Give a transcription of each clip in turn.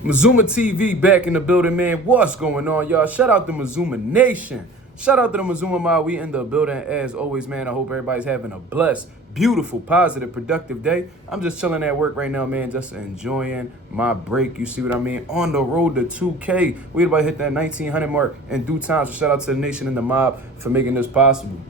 Mazuma TV back in the building, man. What's going on, y'all? Shout out to Mazuma Nation. Shout out to the Mazuma Mob. We in the building as always, man. I hope everybody's having a blessed, beautiful, positive, productive day. I'm just chilling at work right now, man. Just enjoying my break. You see what I mean? On the road to 2K. We about to hit that 1900 mark in due time. So shout out to the nation and the mob for making this possible.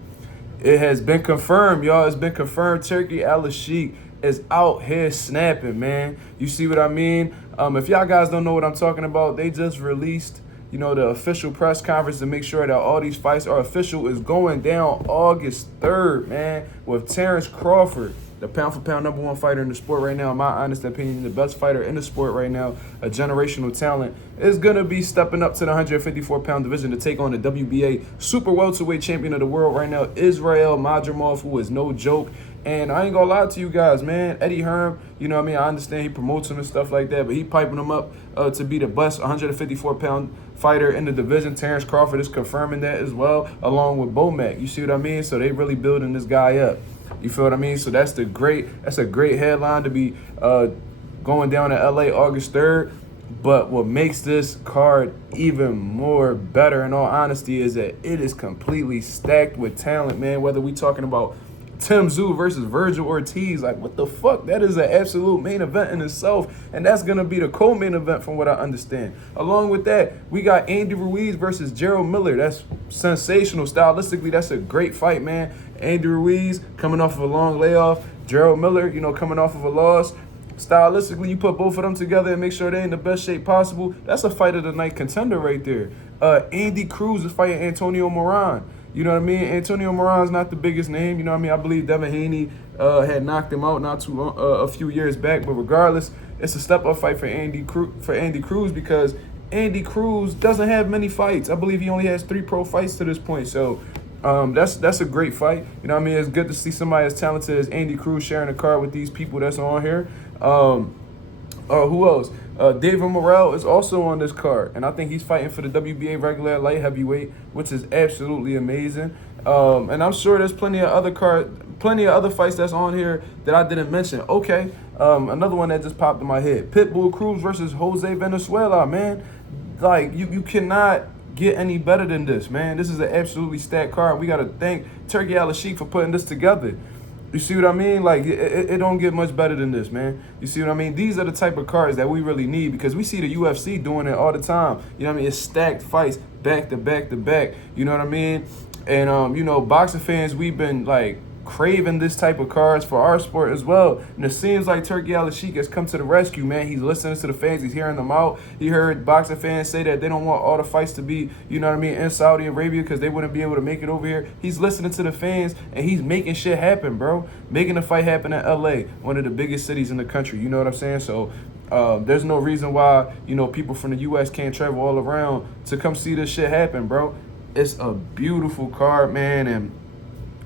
It has been confirmed, y'all. It's been confirmed. Turki Alalshikh is out here snapping, man. You see what I mean? If y'all guys don't know what I'm talking about, they just released, the official press conference to make sure that all these fights are official. Is going down August 3rd, man, with Terence Crawford, the pound-for-pound #1 fighter in the sport right now. In my honest opinion, the best fighter in the sport right now, a generational talent, is going to be stepping up to the 154-pound division to take on the WBA super welterweight champion of the world right now, MarkMazuma, who is no joke. And I ain't gonna lie to you guys, man. Eddie Hearn, I understand he promotes him and stuff like that, but he piping him up to be the best 154-pound fighter in the division. Terence Crawford is confirming that as well, along with Bomac. You see what I mean? So they really building this guy up. You feel what I mean? So that's a great headline to be going down to LA August 3rd. But what makes this card even more better, in all honesty, is that it is completely stacked with talent, man. Whether we talking about Tim Tszyu versus Virgil Ortiz, like, what the fuck? That is an absolute main event in itself, and that's going to be the co-main event from what I understand. Along with that, we got Andy Ruiz versus Gerald Miller. That's sensational. Stylistically, that's a great fight, man. Andy Ruiz coming off of a long layoff. Gerald Miller, coming off of a loss. Stylistically, you put both of them together and make sure they're in the best shape possible. That's a fight of the night contender right there. Andy Cruz is fighting Antonio Moran. You know what I mean? Antonio Moran's not the biggest name. You know what I mean? I believe Devin Haney had knocked him out not too long, a few years back. But regardless, it's a step-up fight for Andy Cruz because Andy Cruz doesn't have many fights. I believe he only has 3 pro fights to this point. So that's a great fight. You know what I mean? It's good to see somebody as talented as Andy Cruz sharing a card with these people that's on here. Who else? David Morrell is also on this card, and I think he's fighting for the WBA regular light heavyweight, which is absolutely amazing. And I'm sure there's plenty of other fights that's on here that I didn't mention. Okay, another one that just popped in my head: Pitbull Cruz versus Jose Venezuela. Man, like you cannot get any better than this, man. This is an absolutely stacked card. We gotta thank Turki Alalshikh for putting this together. You see what I mean? Like, it don't get much better than this, man. You see what I mean? These are the type of cards that we really need because we see the UFC doing it all the time. You know what I mean? It's stacked fights back to back to back. You know what I mean? And, boxing fans, we've been, like, craving this type of cards for our sport as well. And it seems like Turki Alalshikh has come to the rescue, man. He's listening to the fans. He's hearing them out. He heard boxing fans say that they don't want all the fights to be, in Saudi Arabia because they wouldn't be able to make it over here. He's listening to the fans, and he's making shit happen, bro. Making the fight happen in LA, one of the biggest cities in the country. You know what I'm saying? So there's no reason why, people from the U.S. can't travel all around to come see this shit happen, bro. It's a beautiful card, man, and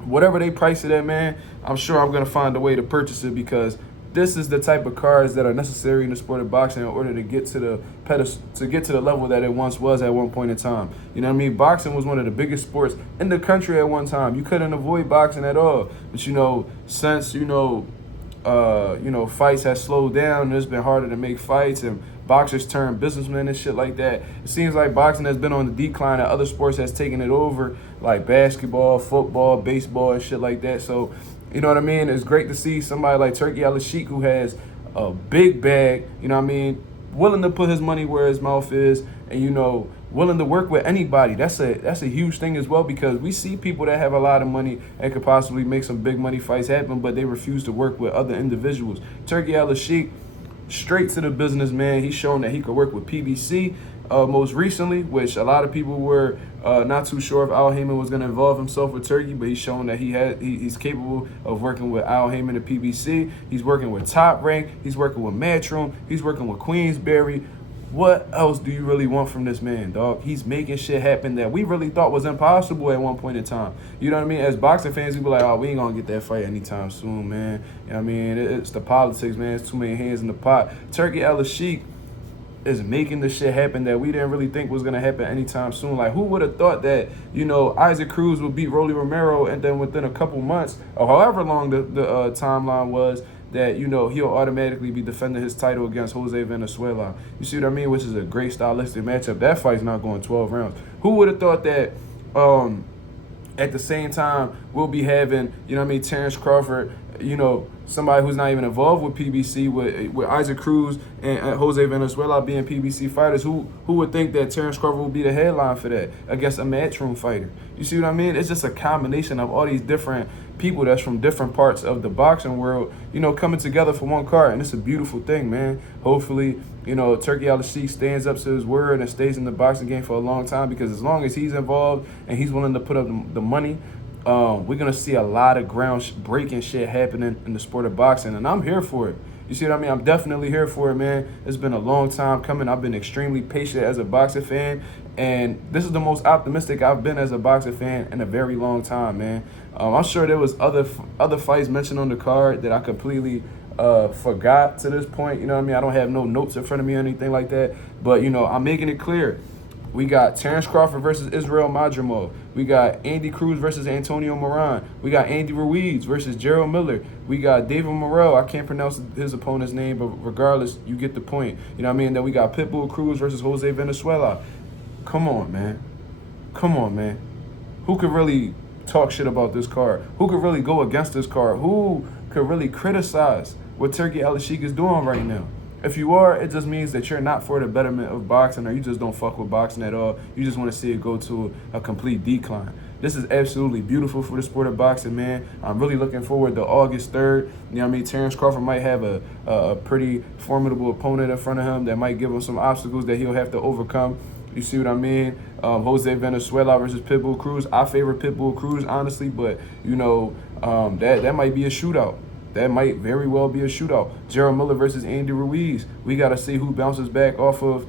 whatever they price it at, man, I'm sure I'm going to find a way to purchase it because this is the type of cards that are necessary in the sport of boxing in order to get to the level that it once was at one point in time. You know what I mean? Boxing was one of the biggest sports in the country at one time. You couldn't avoid boxing at all. But, since, fights have slowed down, it's been harder to make fights and boxers turn businessmen and shit like that. It seems like boxing has been on the decline and other sports has taken it over, like basketball, football, baseball, and shit like that. So, you know what I mean? It's great to see somebody like Turki Alalshikh who has a big bag, willing to put his money where his mouth is and, willing to work with anybody. That's a huge thing as well because we see people that have a lot of money and could possibly make some big money fights happen, but they refuse to work with other individuals. Turki Alalshikh, straight to the business, man. He's shown that he could work with PBC most recently, which a lot of people were not too sure if Al Heyman was going to involve himself with Turki, but he's shown that he's capable of working with Al Heyman at PBC. He's working with Top Rank. He's working with Matchroom. He's working with Queensberry. What else do you really want from this man, dog? He's making shit happen that we really thought was impossible at one point in time. You know what I mean? As boxing fans, we be like, oh, we ain't gonna get that fight anytime soon, man. You know what I mean? It's the politics, man. It's too many hands in the pot. Turki Alalshikh is making the shit happen that we didn't really think was gonna happen anytime soon. Like, who would have thought that, Isaac Cruz would beat Rolly Romero and then within a couple months, or however long the timeline was, that, you know, he'll automatically be defending his title against Jose Venezuela. You see what I mean? Which is a great stylistic matchup. That fight's not going 12 rounds. Who would have thought that at the same time we'll be having, you know what I mean, Terence Crawford, you know, somebody who's not even involved with PBC, with Isaac Cruz and Jose Venezuela being PBC fighters. Who would think that Terence Crawford would be the headline for that against a matchroom fighter? You see what I mean? It's just a combination of all these different people that's from different parts of the boxing world, you know, coming together for one card, and it's a beautiful thing, man. Hopefully, you know, Turki Alalshikh stands up to his word and stays in the boxing game for a long time, because as long as he's involved and he's willing to put up the money, we're going to see a lot of breaking shit happening in the sport of boxing, and I'm here for it. You see what I mean? I'm definitely here for it, man. It's been a long time coming. I've been extremely patient as a boxing fan, and this is the most optimistic I've been as a boxing fan in a very long time, man. I'm sure there was other fights mentioned on the card that I completely forgot to this point. You know what I mean? I don't have no notes in front of me or anything like that, but, you know, I'm making it clear. We got Terence Crawford versus Israel Madrimov. We got Andy Cruz versus Antonio Moran. We got Andy Ruiz versus Gerald Miller. We got David Morrell. I can't pronounce his opponent's name, but regardless, you get the point. You know what I mean? Then we got Pitbull Cruz versus Jose Venezuela. Come on, man. Come on, man. Who could really talk shit about this card? Who could really go against this card? Who could really criticize what Turki Alalshikh is doing right now? If you are, it just means that you're not for the betterment of boxing, or you just don't fuck with boxing at all. You just want to see it go to a complete decline. This is absolutely beautiful for the sport of boxing, man. I'm really looking forward to August 3rd. You know what I mean? Terence Crawford might have a pretty formidable opponent in front of him that might give him some obstacles that he'll have to overcome. You see what I mean? Jose Venezuela versus Pitbull Cruz. I favor Pitbull Cruz, honestly, but, you know, that might be a shootout. That might very well be a shootout. Gerald Miller versus Andy Ruiz. We got to see who bounces back off of.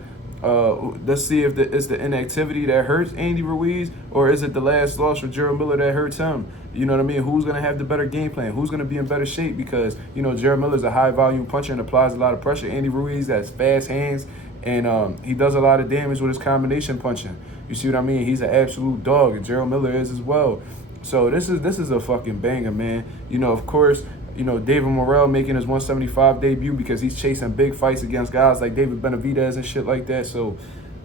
Let's see if it's the inactivity that hurts Andy Ruiz, or is it the last loss for Gerald Miller that hurts him? You know what I mean? Who's going to have the better game plan? Who's going to be in better shape? Because, you know, Gerald Miller's a high-volume puncher and applies a lot of pressure. Andy Ruiz has fast hands, and he does a lot of damage with his combination punching. You see what I mean? He's an absolute dog, and Gerald Miller is as well. So this is a fucking banger, man. You know, of course, you know, David Morrell making his 175 debut because he's chasing big fights against guys like David Benavidez and shit like that. So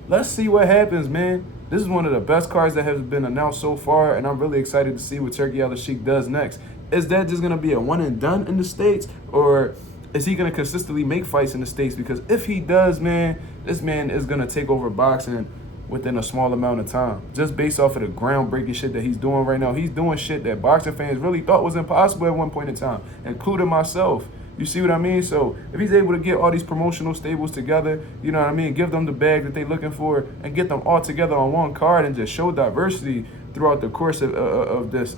let's see what happens, man. This is one of the best cards that has been announced so far, and I'm really excited to see what Turki Alalshikh does next. Is that just going to be a one and done in the States, or is he going to consistently make fights in the States? Because if he does, man, this man is going to take over boxing within a small amount of time, just based off of the groundbreaking shit that he's doing right now. He's doing shit that boxing fans really thought was impossible at one point in time, including myself. You see what I mean? So if he's able to get all these promotional stables together, you know what I mean, give them the bag that they're looking for and get them all together on one card and just show diversity throughout the course of this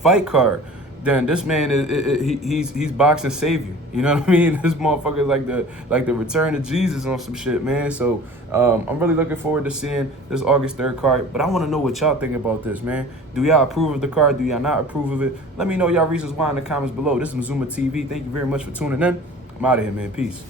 fight card, then this man he's boxing savior. You know what I mean? This motherfucker is like the return of Jesus on some shit, man. So I'm really looking forward to seeing this August 3rd card. But I want to know what y'all think about this, man. Do y'all approve of the card? Do y'all not approve of it? Let me know y'all reasons why in the comments below. This is Mazuma TV. Thank you very much for tuning in. I'm out of here, man. Peace.